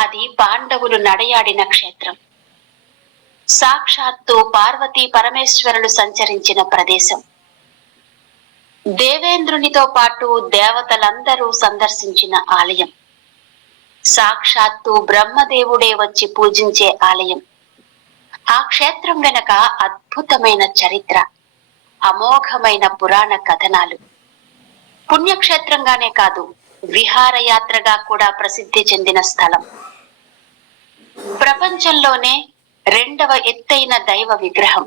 అది పాండవులు నడయాడిన క్షేత్రం. సాక్షాత్తు పార్వతీ పరమేశ్వరులు సంచరించిన ప్రదేశం. దేవేంద్రునితో పాటు దేవతలందరూ సందర్శించిన ఆలయం. సాక్షాత్తు బ్రహ్మదేవుడే వచ్చి పూజించే ఆలయం. ఆ క్షేత్రం వెనక అద్భుతమైన చరిత్ర, అమోఘమైన పురాణ కథనాలు. పుణ్యక్షేత్రంగానే కాదు, విహారయాత్రగా కూడా ప్రసిద్ధి చెందిన స్థలం. ప్రపంచంలోనే రెండవ ఎత్తైన దైవ విగ్రహం.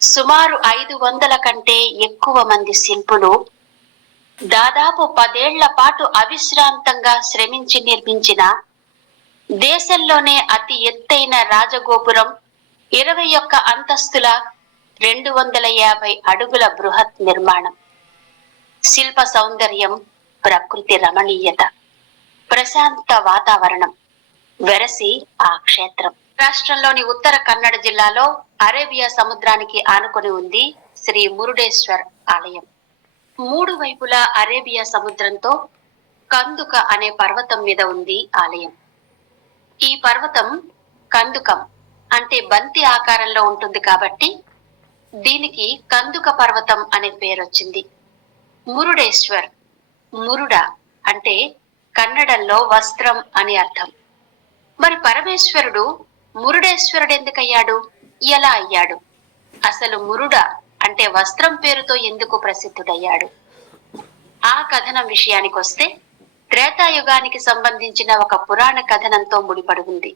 సుమారు 500 కంటే ఎక్కువ మంది శిల్పులు దాదాపు 10 ఏళ్ల పాటు అవిశ్రాంతంగా శ్రమించి నిర్మించిన దేశంలోనే అతి ఎత్తైన రాజగోపురం, 21 అంతస్తుల 250 అడుగుల బృహత్ నిర్మాణం. శిల్ప సౌందర్యం, ప్రకృతి రమణీయత, ప్రశాంత వాతావరణం వెరసి ఆ క్షేత్రం. రాష్ట్రంలోని ఉత్తర కన్నడ జిల్లాలో అరేబియా సముద్రానికి ఆనుకొని ఉంది శ్రీ మురుడేశ్వర్ ఆలయం. 3 వైపులా అరేబియా సముద్రంతో కందుక అనే పర్వతం మీద ఉంది ఆలయం. ఈ పర్వతం కందుకం అంటే బంతి ఆకారంలో ఉంటుంది కాబట్టి దీనికి కందుక పర్వతం అనే పేరొచ్చింది. మురుడేశ్వర్, మురుడ అంటే కన్నడంలో వస్త్రం అని అర్థం. మరి పరమేశ్వరుడు మురుడేశ్వరుడు ఎందుకయ్యాడు, ఎలా అయ్యాడు? అసలు మురుడ అంటే వస్త్రం పేరుతో ఎందుకు ప్రసిద్ధుడయ్యాడు? ఆ కథనం విషయానికొస్తే త్రేతాయుగానికి సంబంధించిన ఒక పురాణ కథనంతో ముడిపడి ఉంది.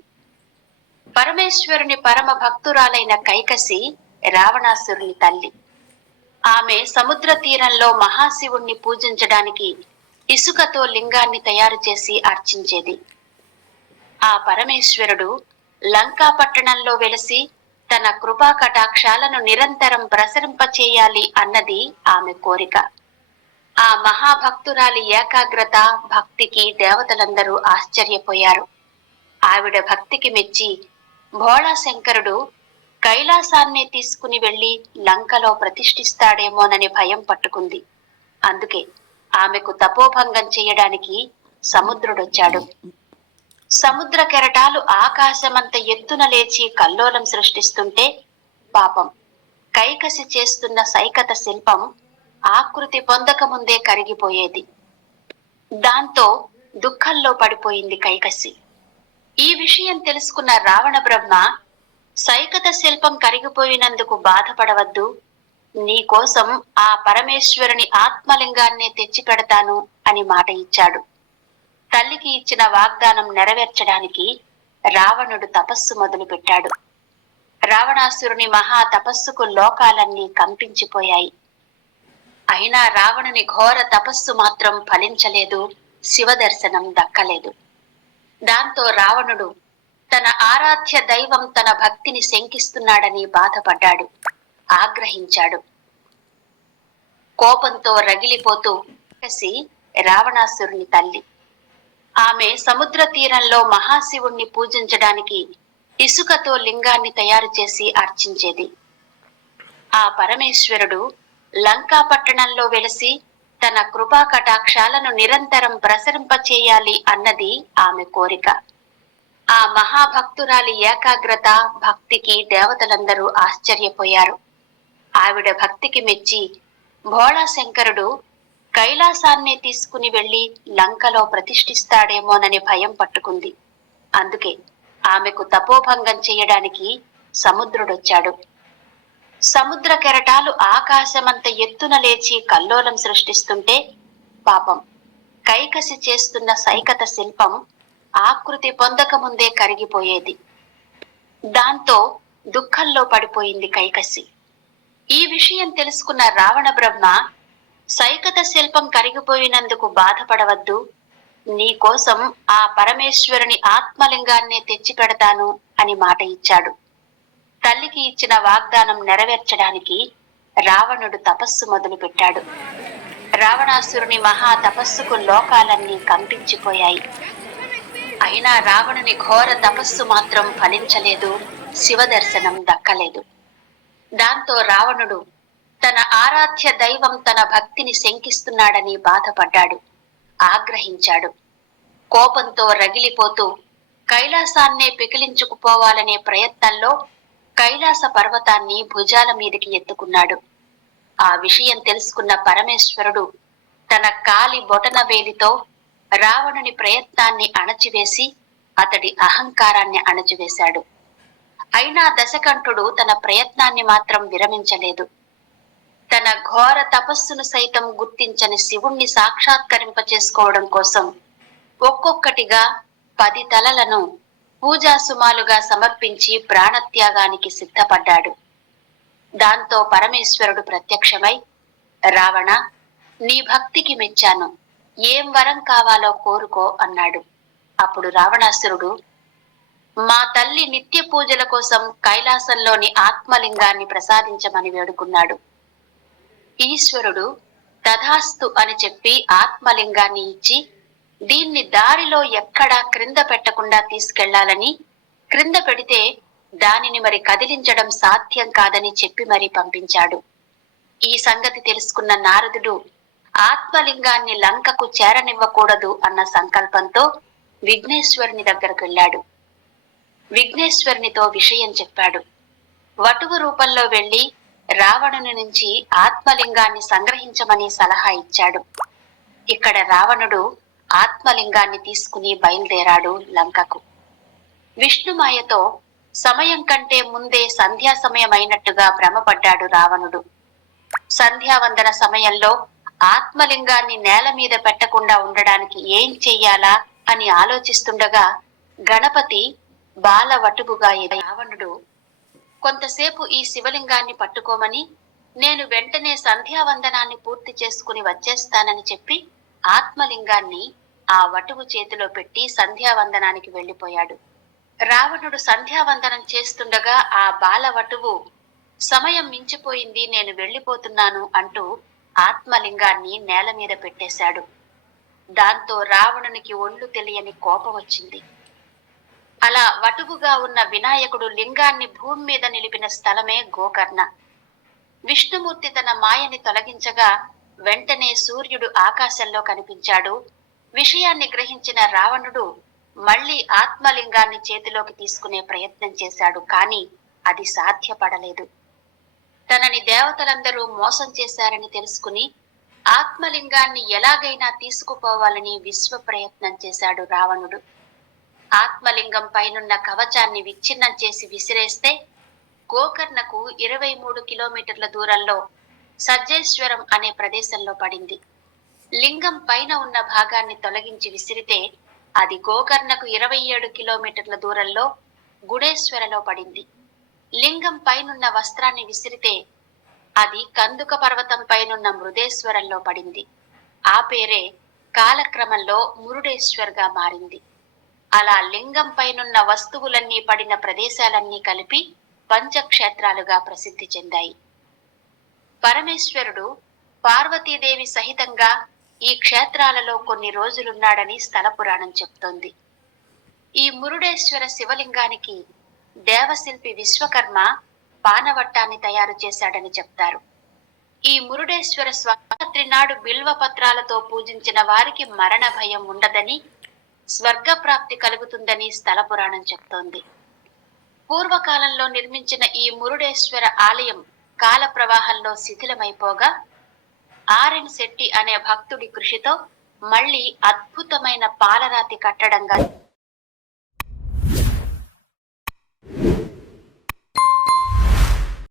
పరమేశ్వరుని పరమ భక్తురాలైన కైకసి రావణాసురుని తల్లి. ఆమె సముద్ర తీరంలో మహాశివుణ్ణి పూజించడానికి ఇసుకతో లింగాన్ని తయారు చేసి అర్చించేది. ఆ పరమేశ్వరుడు లంకా పట్టణంలో వెలిసి తన కృపా కటాక్షాలను నిరంతరం ప్రసరింపచేయాలి అన్నది ఆమె కోరిక. ఆ మహాభక్తురాలి ఏకాగ్రత, భక్తికి దేవతలందరూ ఆశ్చర్యపోయారు. ఆవిడ భక్తికి మెచ్చి భోళా శంకరుడు కైలాసాన్నే తీసుకుని వెళ్లి లంకలో ప్రతిష్ఠిస్తాడేమోనని భయం పట్టుకుంది. అందుకే ఆమెకు తపోభంగం చేయడానికి సముద్రుడొచ్చాడు. సముద్ర కెరటాలు ఆకాశమంత ఎత్తున లేచి కల్లోలం సృష్టిస్తుంటే పాపం కైకసి చేస్తున్న సైకత శిల్పం ఆకృతి పొందకముందే కరిగిపోయేది. దాంతో దుఃఖంలో పడిపోయింది కైకసి. ఈ విషయం తెలుసుకున్న రావణ బ్రహ్మ, సైకత శిల్పం కరిగిపోయినందుకు బాధపడవద్దు, నీకోసం ఆ పరమేశ్వరుని ఆత్మలింగాన్నే తెచ్చి పెడతాను అని మాట ఇచ్చాడు. తల్లికి ఇచ్చిన వాగ్దానం నెరవేర్చడానికి రావణుడు తపస్సు మొదలుపెట్టాడు. రావణాసురుని మహా తపస్సుకు లోకాలన్నీ కంపించిపోయాయి. అయినా రావణుని ఘోర తపస్సు మాత్రం ఫలించలేదు, శివదర్శనం దక్కలేదు. దాంతో రావణుడు తన ఆరాధ్య దైవం తన భక్తిని శంకిస్తున్నాడని బాధపడ్డాడు, ఆగ్రహించాడు. కోపంతో రగిలిపోతూ కైకసి రావణాసురుని తల్లి. ఆమె సముద్ర తీరంలో మహాశివుణ్ణి పూజించడానికి ఇసుకతో లింగాన్ని తయారు చేసి అర్చించేది. ఆ పరమేశ్వరుడు లంకా పట్టణంలో వెలిసి తన కృపా కటాక్షాలను నిరంతరం ప్రసరింపచేయాలి అన్నది ఆమె కోరిక. ఆ మహాభక్తురాలి ఏకాగ్రత, భక్తికి దేవతలందరూ ఆశ్చర్యపోయారు. ఆవిడ భక్తికి మెచ్చి భోళా శంకరుడు కైలాసాన్నే తీసుకుని వెళ్లి లంకలో ప్రతిష్ఠిస్తాడేమోనని భయం పట్టుకుంది. అందుకే ఆమెకు తపోభంగం చేయడానికి సముద్రుడొచ్చాడు. సముద్ర కెరటాలు ఆకాశమంత ఎత్తున లేచి కల్లోలం సృష్టిస్తుంటే పాపం కైకసి చేస్తున్న సైకత శిల్పం ఆకృతి పొందకముందే కరిగిపోయేది. దాంతో దుఃఖంలో పడిపోయింది కైకసి. ఈ విషయం తెలుసుకున్న రావణ బ్రహ్మ, సైకత శిల్పం కరిగిపోయినందుకు బాధపడవద్దు, నీకోసం ఆ పరమేశ్వరుని ఆత్మలింగాన్నే తెచ్చి పెడతాను అని మాట ఇచ్చాడు. తల్లికి ఇచ్చిన వాగ్దానం నెరవేర్చడానికి రావణుడు తపస్సు మొదలుపెట్టాడు. రావణాసురుని మహా తపస్సుకు లోకాలన్నీ కంపించిపోయాయి. అయినా రావణుని ఘోర తపస్సు మాత్రం ఫలించలేదు, శివదర్శనం దక్కలేదు. దాంతో రావణుడు తన ఆరాధ్య దైవం తన భక్తిని శంకిస్తున్నాడని బాధపడ్డాడు, ఆగ్రహించాడు. కోపంతో రగిలిపోతూ కైలాసాన్నే పెకిలించుకుపోవాలనే ప్రయత్నంలో కైలాస పర్వతాన్ని భుజాల మీదికి ఎత్తుకున్నాడు. ఆ విషయం తెలుసుకున్న పరమేశ్వరుడు తన కాలి బొటన వేలితో రావణుని ప్రయత్నాన్ని అణచివేసి అతడి అహంకారాన్ని అణచివేశాడు. అయినా దశకంఠుడు తన ప్రయత్నాన్ని మాత్రం విరమించలేదు. తన ఘోర తపస్సును సైతం గుర్తించని శివుణ్ణి సాక్షాత్కరింప చేసుకోవడం కోసం ఒక్కొక్కటిగా 10 తలలను పూజాసుమాలుగా సమర్పించి ప్రాణత్యాగానికి సిద్ధపడ్డాడు. దాంతో పరమేశ్వరుడు ప్రత్యక్షమై, రావణ, నీ భక్తికి మెచ్చాను, ఏం వరం కావాలో కోరుకో అన్నాడు. అప్పుడు రావణాసురుడు, మా తల్లి నిత్య పూజల కోసం కైలాసంలోని ఆత్మలింగాన్ని ప్రసాదించమని వేడుకున్నాడు. ఈశ్వరుడు తథాస్తు అని చెప్పి ఆత్మలింగాన్ని ఇచ్చి, దీన్ని దారిలో ఎక్కడా క్రింద పెట్టకుండా తీసుకెళ్లాలని, క్రింద పెడితే దానిని మరి కదిలించడం సాధ్యం కాదని చెప్పి మరీ పంపించాడు. ఈ సంగతి తెలుసుకున్న నారదుడు ఆత్మలింగాన్ని లంకకు చేరనివ్వకూడదు అన్న సంకల్పంతో విఘ్నేశ్వరుని దగ్గరకు వెళ్ళాడు. విఘ్నేశ్వరునితో విషయం చెప్పాడు. వటువు రూపంలో వెళ్లి రావణుని నుంచి ఆత్మలింగాన్ని సంగ్రహించమని సలహా ఇచ్చాడు. ఇక్కడ రావణుడు ఆత్మలింగాన్ని తీసుకుని బయలుదేరాడు లంకకు. విష్ణుమాయతో సమయం కంటే ముందే సంధ్యా సమయం అయినట్టుగా భ్రమపడ్డాడు రావణుడు. సంధ్యావందన సమయంలో ఆత్మలింగాన్ని నేల మీద పెట్టకుండా ఉండడానికి ఏం చెయ్యాలా అని ఆలోచిస్తుండగా గణపతి బాలవటువుగా రావణుడు కొంతసేపు ఈ శివలింగాన్ని పట్టుకోమని, నేను వెంటనే సంధ్యావందనాన్ని పూర్తి చేసుకుని వచ్చేస్తానని చెప్పి ఆత్మలింగాన్ని ఆ వటువు చేతిలో పెట్టి సంధ్యావందనానికి వెళ్లిపోయాడు. రావణుడు సంధ్యావందనం చేస్తుండగా ఆ బాలవటువు, సమయం మించిపోయింది, నేను వెళ్లిపోతున్నాను అంటూ ఆత్మలింగాన్ని నేల మీద పెట్టేశాడు. దాంతో రావణునికి ఒళ్ళు తెలియని కోపం వచ్చింది. అలా వటువుగా ఉన్న వినాయకుడు లింగాన్ని భూమి మీద నిలిపిన స్థలమే గోకర్ణ. విష్ణుమూర్తి తన మాయని తొలగించగా వెంటనే సూర్యుడు ఆకాశంలో కనిపించాడు. విషయాన్ని గ్రహించిన రావణుడు మళ్లీ ఆత్మలింగాన్ని చేతిలోకి తీసుకునే ప్రయత్నం చేశాడు. కానీ అది సాధ్యపడలేదు. తనని దేవతలందరూ మోసం చేశారని తెలుసుకుని ఆత్మలింగాన్ని ఎలాగైనా తీసుకుపోవాలని విశ్వ ప్రయత్నం చేశాడు రావణుడు. ఆత్మలింగం పైనున్న కవచాన్ని విచ్ఛిన్నం చేసి విసిరేస్తే గోకర్ణకు 23 కిలోమీటర్ల దూరంలో సజ్జేశ్వరం అనే ప్రదేశంలో పడింది. లింగం పైన ఉన్న భాగాన్ని తొలగించి విసిరితే అది గోకర్ణకు 27 కిలోమీటర్ల దూరంలో గుడేశ్వరలో పడింది. లింగం పైనున్న వస్త్రాన్ని విసిరితే అది కందుక పర్వతం పైనున్న మృదేశ్వరంలో పడింది. ఆ పేరే కాలక్రమంలో మురుడేశ్వర్గా మారింది. అలా లింగం పైనున్న వస్తువులన్నీ పడిన ప్రదేశాలన్నీ కలిపి పంచక్షేత్రాలుగా ప్రసిద్ధి చెందాయి. పరమేశ్వరుడు పార్వతీదేవి సహితంగా ఈ క్షేత్రాలలో కొన్ని రోజులున్నాడని స్థల పురాణం చెప్తోంది. ఈ మురుడేశ్వర శివలింగానికి దేవశిల్పి విశ్వకర్మ పానవట్టాన్ని తయారు చేశాడని చెప్తారు. ఈ మురుడేశ్వర స్వామి నాడు బిల్వ పత్రాలతో పూజించిన వారికి మరణ భయం ఉండదని, స్వర్గప్రాప్తి కలుగుతుందని స్థల పురాణం చెప్తోంది. పూర్వకాలంలో నిర్మించిన ఈ మురుడేశ్వర ఆలయం కాల ప్రవాహంలో శిథిలమైపోగా ఆర్ఎన్ శెట్టి అనే భక్తుడి కృషితో మళ్లీ అద్భుతమైన పాలరాతి కట్టడంగా